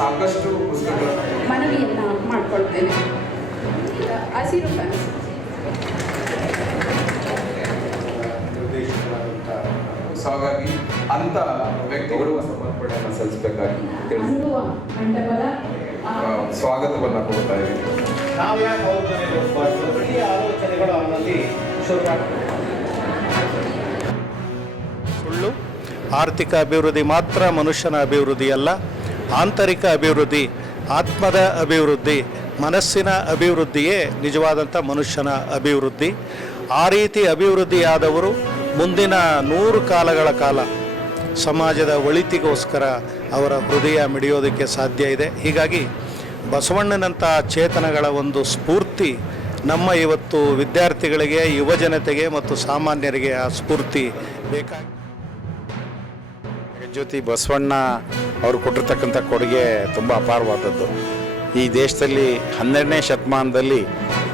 ಸಾಕಷ್ಟು ಪುಸ್ತಕಗಳು ಮನವಿಯನ್ನು ಮಾಡಿಕೊಳ್ತೇನೆ. ಹಸಿರು ಕನಸು ಸೊ ಹಾಗಾಗಿ ಅಂಥ ವ್ಯಕ್ತಿಗಳು ಸಮರ್ಪಣೆಯನ್ನು ಸಲ್ಲಿಸಬೇಕಾಗಿ ಅನುಭವ ಮಂಟಪದ ಸ್ವಾಗತವನ್ನು ಕೊಡ್ತಾ ಇದ್ದೀವಿ. ನಾವು ಯಾಕೆ ಅವ್ರನ್ನೇ ಹೋಗ್ಬಾರ್ದು, ಈ ಆಲೋಚನೆಗಳು ಅವನಲ್ಲಿ ಶುರುವಾಗ್ತದೆ. ಸುಳ್ಳು ಆರ್ಥಿಕ ಅಭಿವೃದ್ಧಿ ಮಾತ್ರ ಮನುಷ್ಯನ ಅಭಿವೃದ್ಧಿ ಅಲ್ಲ, ಆಂತರಿಕ ಅಭಿವೃದ್ಧಿ, ಆತ್ಮದ ಅಭಿವೃದ್ಧಿ, ಮನಸ್ಸಿನ ಅಭಿವೃದ್ಧಿಯೇ ನಿಜವಾದಂಥ ಮನುಷ್ಯನ ಅಭಿವೃದ್ಧಿ. ಆ ರೀತಿ ಅಭಿವೃದ್ಧಿಯಾದವರು ಮುಂದಿನ 100 ಕಾಲಗಳ ಕಾಲ ಸಮಾಜದ ಒಳಿತಿಗೋಸ್ಕರ ಅವರ ಹೃದಯ ಮಿಡಿಯೋದಕ್ಕೆ ಸಾಧ್ಯ ಇದೆ. ಹೀಗಾಗಿ ಬಸವಣ್ಣನಂಥ ಚೇತನಗಳ ಒಂದು ಸ್ಫೂರ್ತಿ ನಮ್ಮ ಇವತ್ತು ವಿದ್ಯಾರ್ಥಿಗಳಿಗೆ, ಯುವಜನತೆಗೆ ಮತ್ತು ಸಾಮಾನ್ಯರಿಗೆ ಆ ಸ್ಫೂರ್ತಿ ಬೇಕಾಗಿ ಜಗಜ್ಯೋತಿ ಬಸವಣ್ಣ ಅವರು ಕೊಟ್ಟಿರ್ತಕ್ಕಂಥ ಕೊಡುಗೆ ತುಂಬ ಅಪಾರವಾದದ್ದು. ಈ ದೇಶದಲ್ಲಿ 12ನೇ ಶತಮಾನದಲ್ಲಿ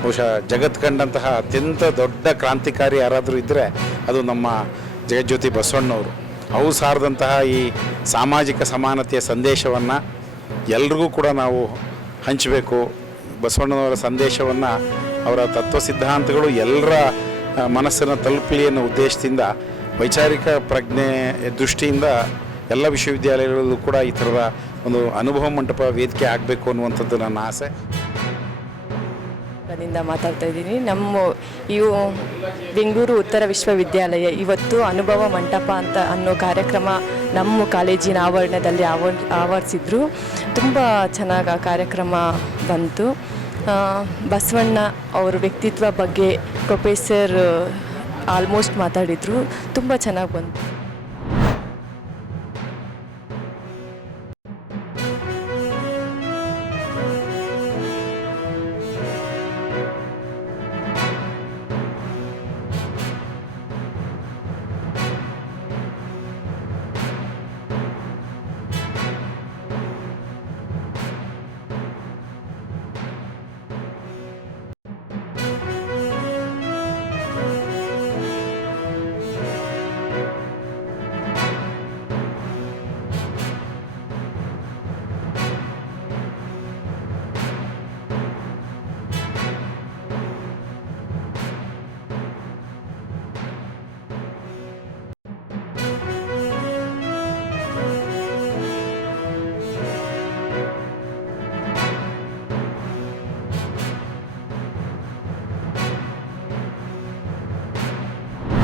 ಬಹುಶಃ ಜಗತ್ತು ಕಂಡಂತಹ ಅತ್ಯಂತ ದೊಡ್ಡ ಕ್ರಾಂತಿಕಾರಿ ಯಾರಾದರೂ ಇದ್ದರೆ ಅದು ನಮ್ಮ ಜಗಜ್ಯೋತಿ ಬಸವಣ್ಣವರು. ಅವು ಸಾರಿದಂತಹ ಈ ಸಾಮಾಜಿಕ ಸಮಾನತೆಯ ಸಂದೇಶವನ್ನು ಎಲ್ರಿಗೂ ಕೂಡ ನಾವು ಹಂಚಬೇಕು. ಬಸವಣ್ಣನವರ ಸಂದೇಶವನ್ನು, ಅವರ ತತ್ವ ಸಿದ್ಧಾಂತಗಳು ಎಲ್ಲರ ಮನಸ್ಸನ್ನು ತಲುಪಲಿ ಅನ್ನೋ ಉದ್ದೇಶದಿಂದ ವೈಚಾರಿಕ ಪ್ರಜ್ಞೆ ದೃಷ್ಟಿಯಿಂದ ಎಲ್ಲ ವಿಶ್ವವಿದ್ಯಾಲಯಗಳಲ್ಲೂ ಕೂಡ ಈ ಥರದ ಒಂದು ಅನುಭವ ಮಂಟಪ ವೇದಿಕೆ ಆಗಬೇಕು ಅನ್ನುವಂಥದ್ದು ನನ್ನ ಆಸೆ. ದಿಂದ ಮಾತಾಡ್ತಾ ಇದ್ದೀನಿ. ನಮ್ಮ ಇವು ಬೆಂಗಳೂರು ಉತ್ತರ ವಿಶ್ವವಿದ್ಯಾಲಯ ಇವತ್ತು ಅನುಭವ ಮಂಟಪ ಅನ್ನೋ ಕಾರ್ಯಕ್ರಮ ನಮ್ಮ ಕಾಲೇಜಿನ ಆವರಣದಲ್ಲಿ ಆವರಿಸಿದ್ರು. ತುಂಬ ಚೆನ್ನಾಗಿ ಆ ಕಾರ್ಯಕ್ರಮ ಬಂತು. ಬಸವಣ್ಣ ಅವರ ವ್ಯಕ್ತಿತ್ವ ಬಗ್ಗೆ ಪ್ರೊಫೆಸರ್ ಆಲ್ಮೋಸ್ಟ್ ಮಾತಾಡಿದರು. ತುಂಬ ಚೆನ್ನಾಗಿ ಬಂತು.